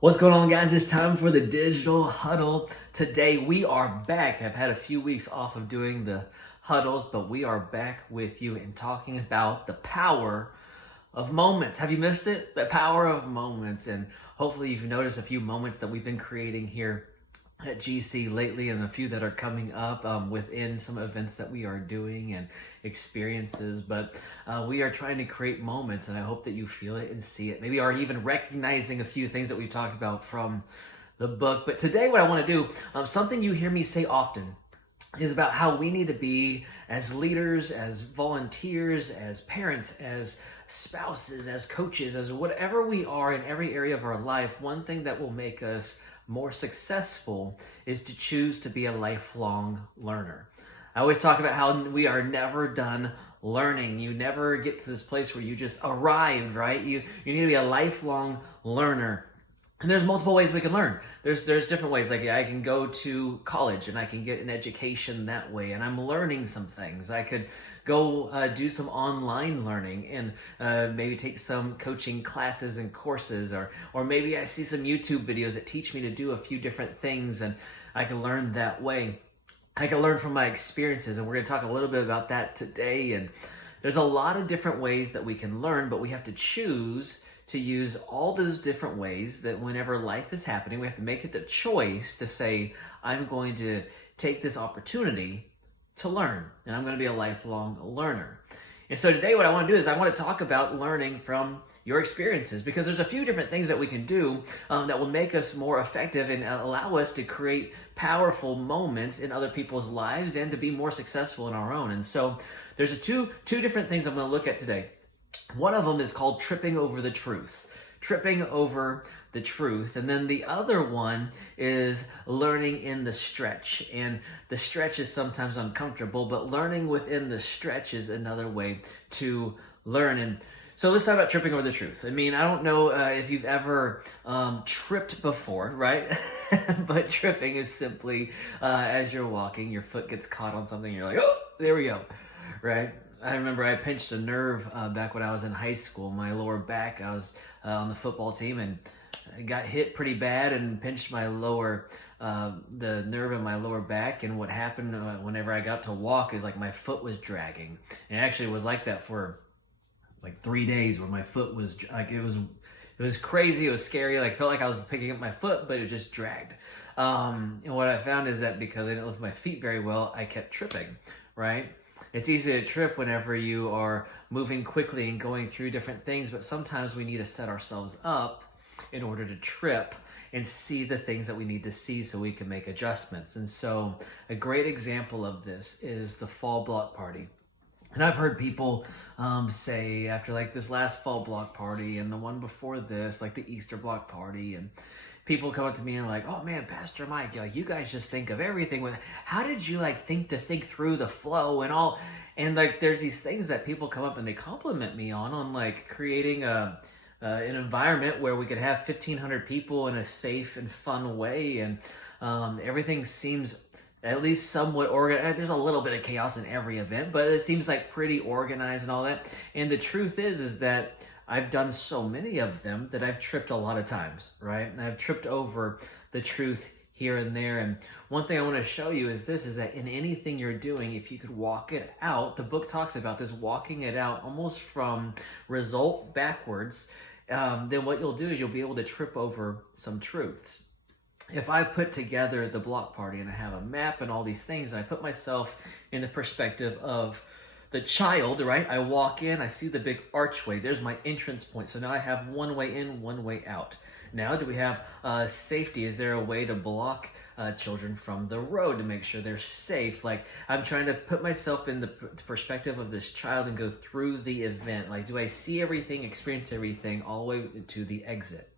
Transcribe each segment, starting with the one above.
What's going on, guys? It's time for the digital huddle. Today we are back. I've had a few weeks off of doing the huddles, but we are back with you and talking about the power of moments. Have you missed it? The power of moments. And hopefully you've noticed a few moments that we've been creating here at GC lately, and a few that are coming up within some events that we are doing and experiences. But we are trying to create moments, and I hope that you feel it and see it. Maybe are even recognizing a few things that we've talked about from the book. But today, what I want to do, something you hear me say often, is about how we need to be as leaders, as volunteers, as parents, as spouses, as coaches, as whatever we are in every area of our life. One thing that will make us more successful is to choose to be a lifelong learner. I always talk about how we are never done learning. You never get to this place where you just arrive, right? You need to be a lifelong learner. And there's multiple ways we can learn. There's different ways. Like I can go to college and I can get an education that way, and I'm learning some things. I could go do some online learning and maybe take some coaching classes and courses, or maybe I see some YouTube videos that teach me to do a few different things, and I can learn that way. I can learn from my experiences, and we're going to talk a little bit about that today. And there's a lot of different ways that we can learn, but we have to choose to use all those different ways. That whenever life is happening, we have to make it the choice to say, I'm going to take this opportunity to learn, and I'm going to be a lifelong learner. And so today what I want to do is I want to talk about learning from your experiences, because there's a few different things that we can do that will make us more effective and allow us to create powerful moments in other people's lives and to be more successful in our own. And so there's two different things I'm going to look at today. One of them is called tripping over the truth. Tripping over the truth. And then the other one is learning in the stretch. And the stretch is sometimes uncomfortable, but learning within the stretch is another way to learn. And so let's talk about tripping over the truth. I mean, I don't know if you've ever tripped before, right? But tripping is simply as you're walking, your foot gets caught on something, you're like, oh, there we go, right? I remember I pinched a nerve back when I was in high school, my lower back. I was on the football team and I got hit pretty bad and pinched my the nerve in my lower back. And what happened whenever I got to walk is like my foot was dragging. And it actually was like that for like 3 days, where my foot was like, it was crazy. It was scary. Like, felt like I was picking up my foot, but it just dragged. And what I found is that because I didn't lift my feet very well, I kept tripping, right? It's easy to trip whenever you are moving quickly and going through different things, but sometimes we need to set ourselves up in order to trip and see the things that we need to see so we can make adjustments. And so a great example of this is the fall block party. And I've heard people say after like this last fall block party and the one before this, like the Easter block party, and people come up to me and like, oh man, Pastor Mike, like you guys just think of everything with, how did you like think through the flow and all? And like, there's these things that people come up and they compliment me on like creating an environment where we could have 1,500 people in a safe and fun way. And everything seems at least somewhat organized. There's a little bit of chaos in every event, but it seems like pretty organized and all that. And the truth is that I've done so many of them that I've tripped a lot of times, right? And I've tripped over the truth here and there. And one thing I want to show you is this, is that in anything you're doing, if you could walk it out, the book talks about this, walking it out almost from result backwards, then what you'll do is you'll be able to trip over some truths. If I put together the block party and I have a map and all these things, and I put myself in the perspective of the child, right? I walk in, I see the big archway. There's my entrance point. So now I have one way in, one way out. Now, do we have safety? Is there a way to block children from the road to make sure they're safe? Like, I'm trying to put myself in the perspective of this child and go through the event. Like, do I see everything, experience everything all the way to the exit?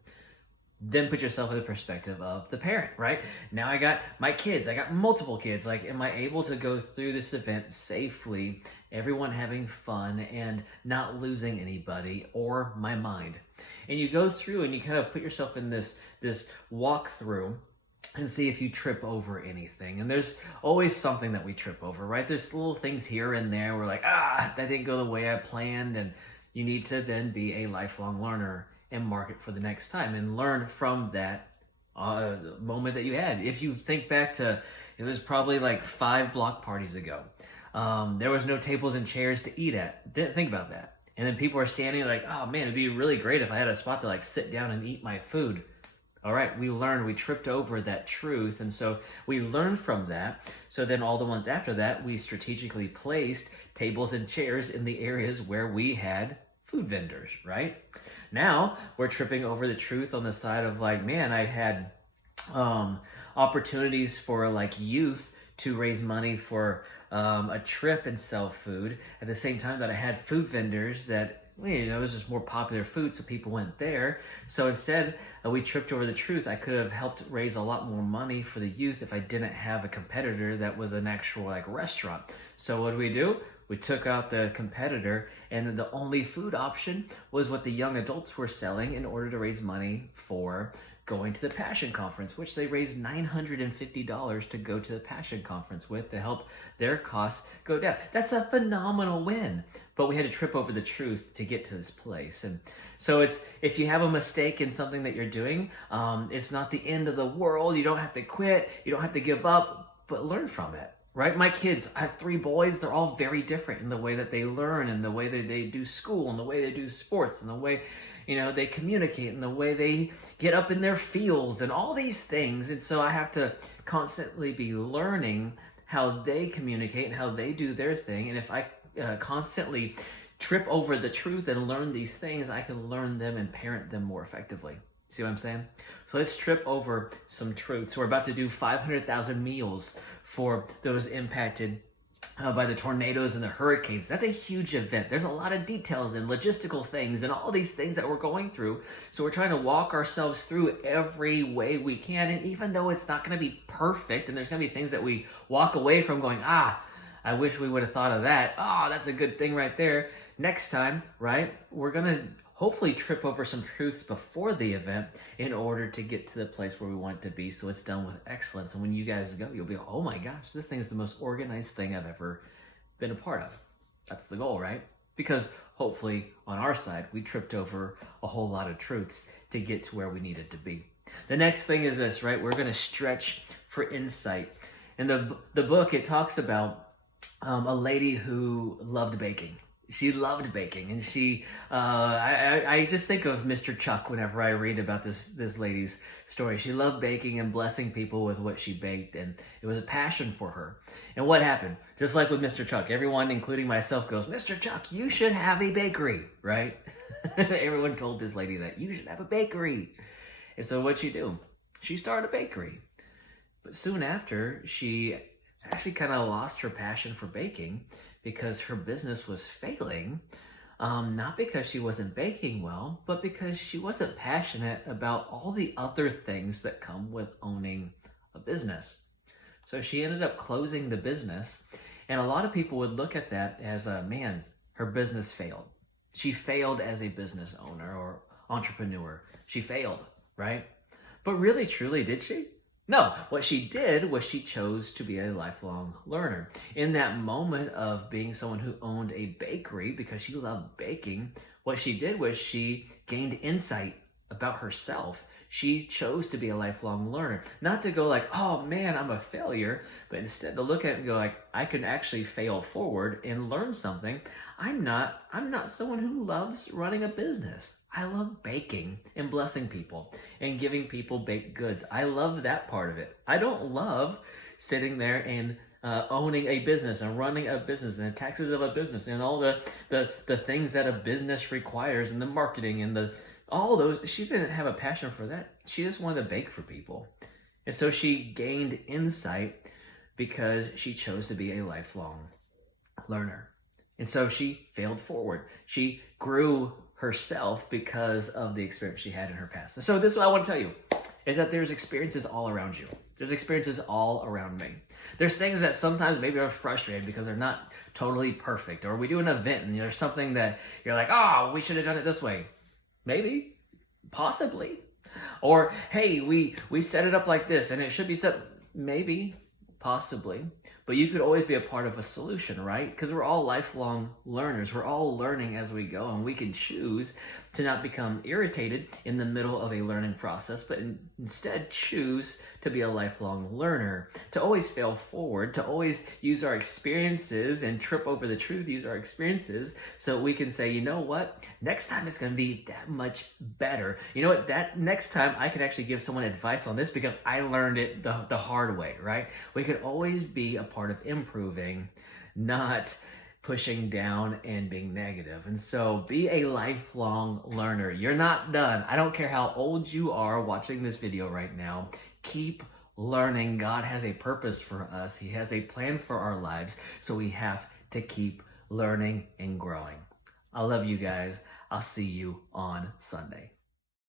Then put yourself in the perspective of the parent, right? Now I got my kids, I got multiple kids. Like, am I able to go through this event safely, everyone having fun and not losing anybody or my mind? And you go through and you kind of put yourself in this walkthrough and see if you trip over anything. And there's always something that we trip over, right? There's little things here and there. We're like, that didn't go the way I planned. And you need to then be a lifelong learner and mark it for the next time and learn from that moment that you had. If you think back to, it was probably like 5 block parties ago. There was no tables and chairs to eat at. Didn't think about that. And then people are standing like, oh man, it'd be really great if I had a spot to like sit down and eat my food. All right, we learned, we tripped over that truth. And so we learned from that. So then all the ones after that, we strategically placed tables and chairs in the areas where we had food vendors, right? Now we're tripping over the truth on the side of like, man, I had opportunities for like youth to raise money for a trip and sell food at the same time that I had food vendors that, you know, it was just more popular food, so people went there. So instead, we tripped over the truth. I could have helped raise a lot more money for the youth if I didn't have a competitor that was an actual like restaurant. So what do? We took out the competitor, and the only food option was what the young adults were selling in order to raise money for going to the Passion Conference, which they raised $950 to go to the Passion Conference with to help their costs go down. That's a phenomenal win, but we had to trip over the truth to get to this place. And so it's, if you have a mistake in something that you're doing, it's not the end of the world. You don't have to quit. You don't have to give up, but learn from it. Right? My kids, I have 3 boys. They're all very different in the way that they learn and the way that they do school and the way they do sports and the way, you know, they communicate and the way they get up in their fields and all these things. And so I have to constantly be learning how they communicate and how they do their thing. And if I constantly trip over the truth and learn these things, I can learn them and parent them more effectively. See what I'm saying? So let's trip over some truths. We're about to do 500,000 meals for those impacted by the tornadoes and the hurricanes. That's a huge event. There's a lot of details and logistical things and all these things that we're going through. So we're trying to walk ourselves through every way we can. And even though it's not going to be perfect, and there's going to be things that we walk away from going, I wish we would have thought of that. That's a good thing right there. Next time, right, we're going to hopefully trip over some truths before the event in order to get to the place where we want it to be, so it's done with excellence. And when you guys go, you'll be like, oh my gosh, this thing is the most organized thing I've ever been a part of. That's the goal, right? Because hopefully on our side, we tripped over a whole lot of truths to get to where we needed to be. The next thing is this, right? We're going to stretch for insight. In the book, it talks about a lady who loved baking. She loved baking, and she, I just think of Mr. Chuck whenever I read about this lady's story. She loved baking and blessing people with what she baked, and it was a passion for her. And what happened? Just like with Mr. Chuck, everyone, including myself, goes, Mr. Chuck, you should have a bakery, right? Everyone told this lady that you should have a bakery. And so what'd she do? She started a bakery. But soon after, she actually kind of lost her passion for baking, because her business was failing, not because she wasn't baking well, but because she wasn't passionate about all the other things that come with owning a business. So she ended up closing the business, and a lot of people would look at that as man, her business failed. She failed as a business owner or entrepreneur. She failed, right? But really, truly, did she? No, what she did was she chose to be a lifelong learner. In that moment of being someone who owned a bakery because she loved baking, what she did was she gained insight about herself. She chose to be a lifelong learner. Not to go like, oh man, I'm a failure, but instead to look at it and go like, I can actually fail forward and learn something. I'm not someone who loves running a business. I love baking and blessing people and giving people baked goods. I love that part of it. I don't love sitting there and owning a business and running a business and the taxes of a business and all the things that a business requires and the marketing and all those. She didn't have a passion for that. She just wanted to bake for people. And so she gained insight because she chose to be a lifelong learner. And so she failed forward. She grew herself because of the experience she had in her past. And so this is what I want to tell you, is that there's experiences all around you. There's experiences all around me. There's things that sometimes maybe are frustrated because they're not totally perfect. Or we do an event and there's something that you're like, we should have done it this way. Maybe, possibly. Or, hey, we set it up like this and it should be set, maybe, possibly. but you could always be a part of a solution, right? Because we're all lifelong learners. We're all learning as we go, and we can choose to not become irritated in the middle of a learning process, but instead choose to be a lifelong learner, to always fail forward, to always use our experiences and trip over the truth, use our experiences so we can say, you know what, next time it's going to be that much better. You know what, that next time I can actually give someone advice on this because I learned it the hard way, right? We could always be a part of improving, not pushing down and being negative. And so be a lifelong learner. You're not done. I don't care how old you are watching this video right now. Keep learning. God has a purpose for us. He has a plan for our lives. So we have to keep learning and growing. I love you guys. I'll see you on Sunday.